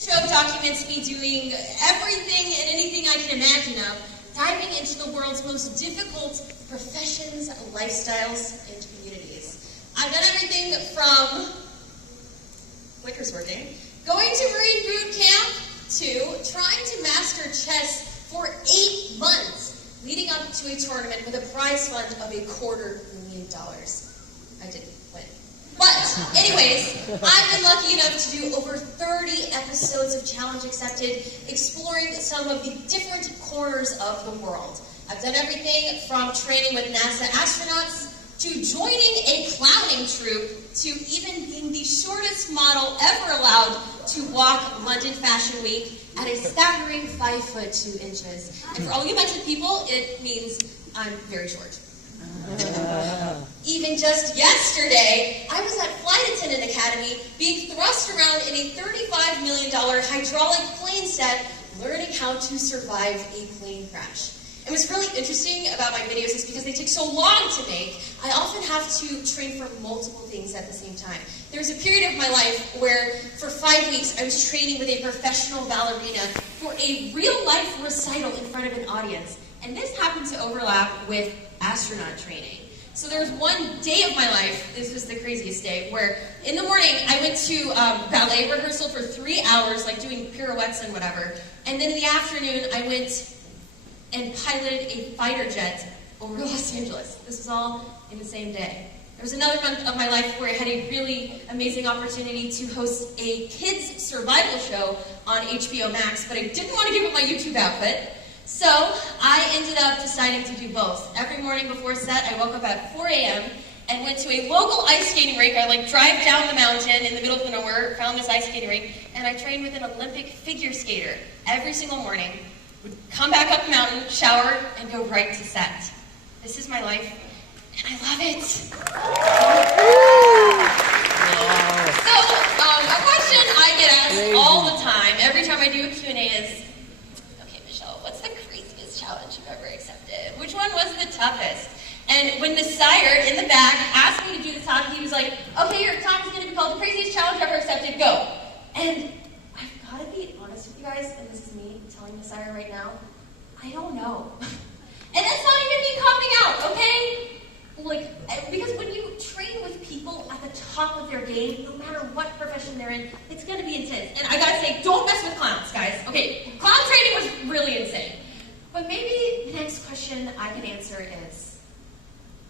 Show documents me doing everything and anything I can imagine of, diving into the world's most difficult professions, lifestyles, and communities. I've done everything from clicker's working, going to Marine boot camp, to trying to master chess for 8 months, leading up to a tournament with a prize fund of $250,000. I didn't win. But, anyways, I've been lucky enough to do over 30 episodes of Challenge Accepted, exploring some of the different corners of the world. I've done everything from training with NASA astronauts, to joining a clowning troupe, to even being the shortest model ever allowed to walk London Fashion Week at a staggering 5 foot 2 inches. And for all you mentioned people, it means I'm very short. Even just yesterday, I was at Flight Attendant Academy being thrust around in a $35 million hydraulic plane set, learning how to survive a plane crash. And what's really interesting about my videos is because they take so long to make, I often have to train for multiple things at the same time. There was a period of my life where for 5 weeks I was training with a professional ballerina for a real-life recital in front of an audience. And this happened to overlap with astronaut training. So there was one day of my life, this was the craziest day, where in the morning I went to ballet rehearsal for 3 hours, like doing pirouettes and whatever. And then in the afternoon I went and piloted a fighter jet over Los Angeles. This was all in the same day. There was another month of my life where I had a really amazing opportunity to host a kids survival show on HBO Max, but I didn't want to give up my YouTube outfit. So I ended up deciding to do both. Every morning before set, I woke up at 4 a.m. and went to a local ice skating rink. I drive down the mountain in the middle of nowhere, found this ice skating rink, and I trained with an Olympic figure skater every single morning. Would come back up the mountain, shower, and go right to set. This is my life, and I love it. So, a question I get asked all the time, every time I do a Q&A is, okay, Michelle, what's the craziest challenge you've ever accepted? Which one was the toughest? And when the sire in the back asked me to do the talk, he was like, okay, your talk is going to be called The Craziest Challenge Ever Accepted, go. And I've got to be honest with you guys, and this is me telling the sire right now, I don't know. And that's not even me copping out, okay? Because when you train with people at the top of their game, no matter what profession they're in, it's going to be intense. And I gotta say, don't mess with clowns, guys. Okay, clown training was really insane. But maybe the next question I can answer is,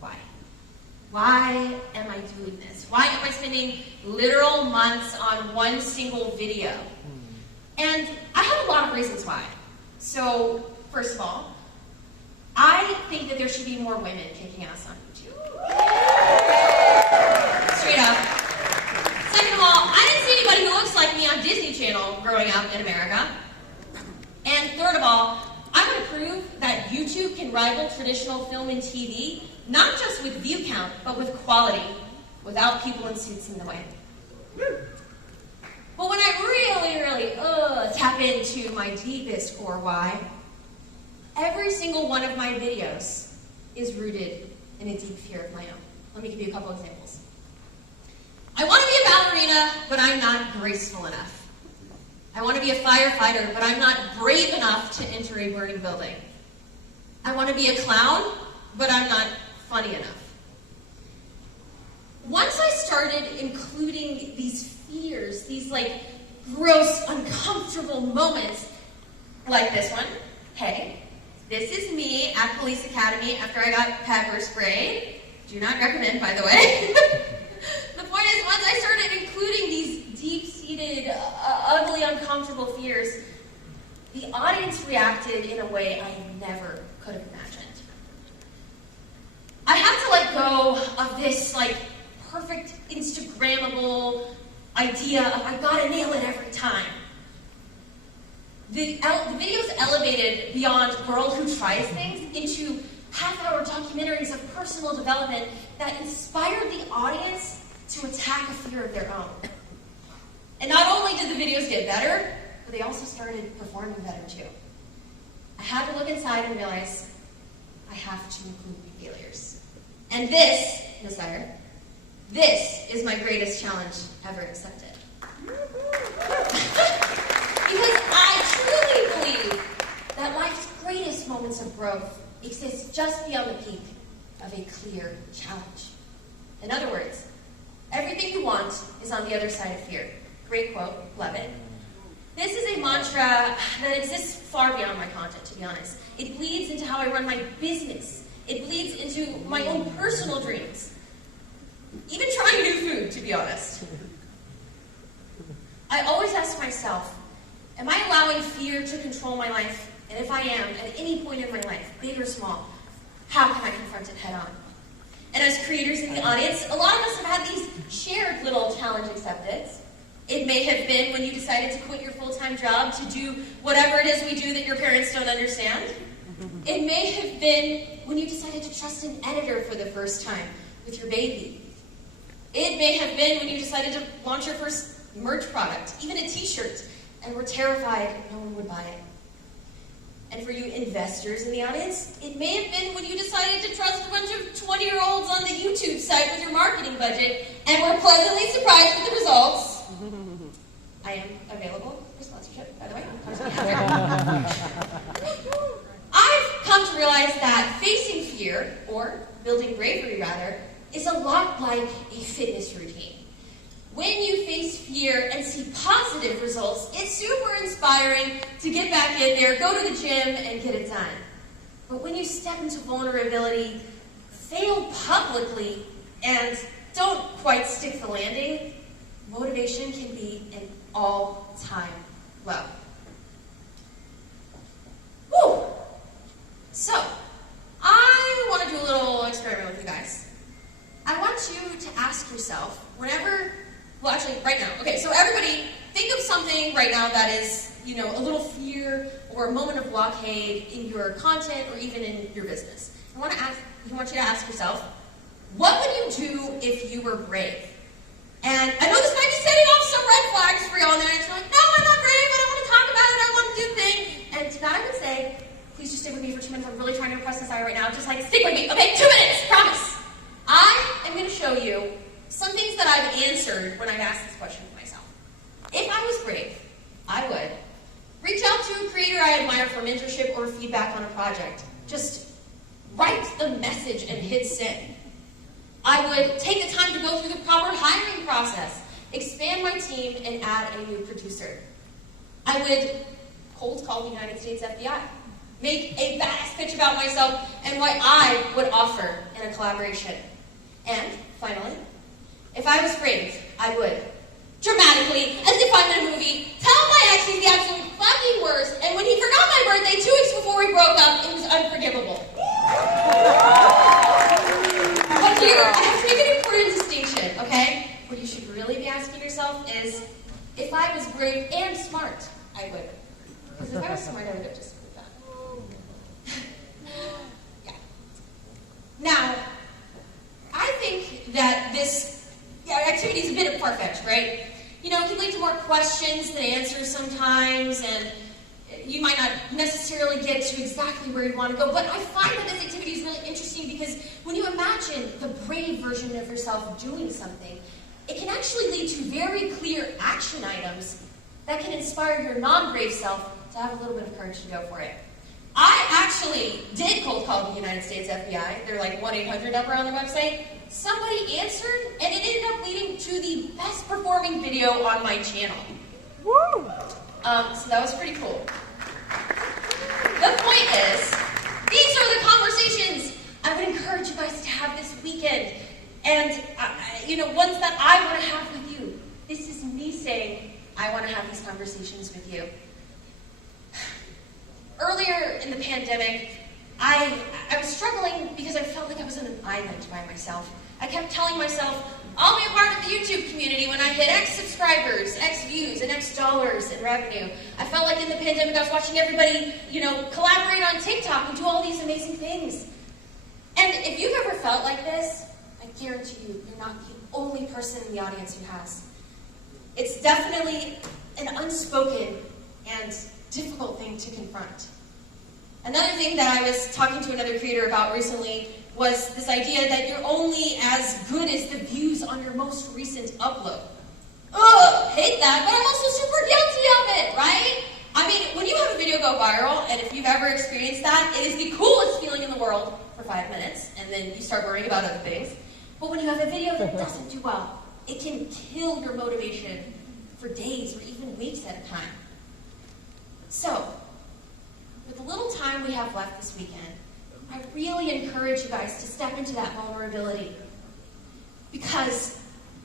why? Why am I doing this? Why am I spending literal months on one single video? And I have a lot of reasons why. So, first of all, I think that there should be more women kicking ass on YouTube. Straight up. Second of all, I didn't see anybody who looks like me on Disney Channel growing up in America. And third of all, I want to prove that YouTube can rival traditional film and TV, not just with view count, but with quality, without people in suits in the way. But when I really tap into my deepest core why, every single one of my videos is rooted in a deep fear of my own. Let me give you a couple examples. I want to be a ballerina, but I'm not graceful enough. I want to be a firefighter, but I'm not brave enough to enter a burning building. I want to be a clown, but I'm not funny enough. Once I started including these fears, these gross, uncomfortable moments, like this one. Hey, this is me at Police Academy after I got pepper sprayed. Do not recommend, by the way. The point is, once I started including these deep-seated, ugly, uncomfortable fears, the audience reacted in a way I never could have imagined. I had to let go of this, perfect Instagrammable idea of I gotta nail it every time. The videos elevated beyond girl who tries things into half-hour documentaries of personal development that inspired the audience to attack a fear of their own. And not only did the videos get better, but they also started performing better too. I had to look inside and realize I have to include failures. And this, Messiah, this is my greatest challenge ever accepted. growth exists just beyond the peak of a clear challenge. In other words, everything you want is on the other side of fear. Great quote, love it. This is a mantra that exists far beyond my content, to be honest. It bleeds into how I run my business. It bleeds into my own personal dreams. Even trying new food, to be honest. I always ask myself, am I allowing fear to control my life? And if I am, at any point in my life, big or small, how can I confront it head on? And as creators in the audience, a lot of us have had these shared little challenge acceptance. It may have been when you decided to quit your full-time job to do whatever it is we do that your parents don't understand. It may have been when you decided to trust an editor for the first time with your baby. It may have been when you decided to launch your first merch product, even a t-shirt, and were terrified no one would buy it. And for you investors in the audience, it may have been when you decided to trust a bunch of 20-year-olds on the YouTube site with your marketing budget and were pleasantly surprised with the results. I am available for sponsorship, by the way. I've come to realize that facing fear, or building bravery rather, is a lot like a fitness routine. When you face fear and see positive results, it's super inspiring to get back in there, go to the gym, and get it done. But when you step into vulnerability, fail publicly, and don't quite stick the landing, motivation can be an all-time low. Whew. So, I want to do a little experiment with you guys. I want you to ask yourself, right now. Okay, so everybody, think of something right now that is, a little fear or a moment of blockade in your content or even in your business. I want you to ask yourself, what would you do if you were brave? And I know this might be setting off some red flags for y'all there, and you're like, no, I'm not brave, I don't want to talk about it, I want to do things. And to that I would say, please just stick with me for 2 minutes, I'm really trying to impress this eye right now, just stick with me, okay, 2 minutes, promise. I am going to show you some things that I've answered when I've asked this question to myself. If I was brave, I would reach out to a creator I admire for mentorship or feedback on a project. Just write the message and hit send. I would take the time to go through the proper hiring process, expand my team, and add a new producer. I would cold call the United States FBI, make a badass pitch about myself and what I would offer in a collaboration. And, finally, if I was brave, I would, dramatically, as if I'm in a movie, tell my ex he's the absolute fucking worst, and when he forgot my birthday 2 weeks before we broke up, it was unforgivable. But here, I have to make an important distinction, okay? What you should really be asking yourself is, if I was brave and smart, I would. Because if I was smart, I would have just moved on. Yeah. Now, I think that this activity is a bit far-fetched, right? It can lead to more questions than answers sometimes, and you might not necessarily get to exactly where you want to go, but I find that this activity is really interesting because when you imagine the brave version of yourself doing something, it can actually lead to very clear action items that can inspire your non-brave self to have a little bit of courage to go for it. I actually did cold call the United States FBI. They're like 1-800 number on their website. Somebody answered, and it ended up leading to the best performing video on my channel. Woo! So that was pretty cool. The point is, these are the conversations I would encourage you guys to have this weekend. And, ones that I want to have with you. This is me saying, I want to have these conversations with you. Earlier in the pandemic, I was struggling because I felt like I was on an island by myself. I kept telling myself, I'll be a part of the YouTube community when I hit X subscribers, X views, and X dollars in revenue. I felt like in the pandemic I was watching everybody, collaborate on TikTok and do all these amazing things. And if you've ever felt like this, I guarantee you're not the only person in the audience who has. It's definitely an unspoken and difficult thing to confront. Another thing that I was talking to another creator about recently was this idea that you're only as good as the views on your most recent upload. Ugh, hate that, but I'm also super guilty of it, right? I mean, when you have a video go viral and if you've ever experienced that, it is the coolest feeling in the world for 5 minutes, and then you start worrying about other things. But when you have a video that doesn't do well, it can kill your motivation for days or even weeks at a time. So, with the little time we have left this weekend, I really encourage you guys to step into that vulnerability, because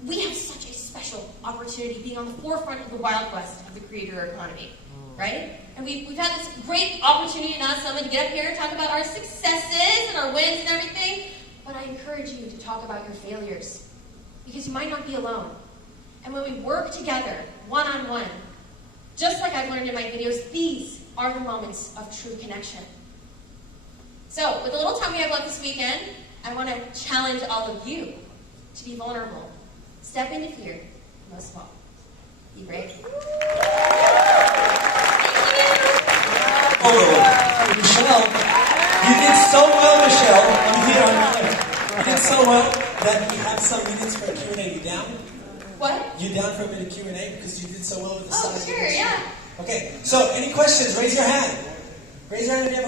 we have such a special opportunity being on the forefront of the Wild West of the creator economy, right? And we've had this great opportunity in Not Summit to get up here and talk about our successes and our wins and everything, but I encourage you to talk about your failures, because you might not be alone. And when we work together, one-on-one, just like I've learned in my videos, these are the moments of true connection. So, with the little time we have left this weekend, I want to challenge all of you to be vulnerable. Step into fear, most of all. Be brave. Oh, Michelle, you did so well, Michelle. You did so well that we have some minutes for a Q&A. You down? What? You down for a minute Q&A because you did so well with the slides? Oh, sure, yeah. Okay, so any questions? Raise your hand. Raise your hand if you have a question.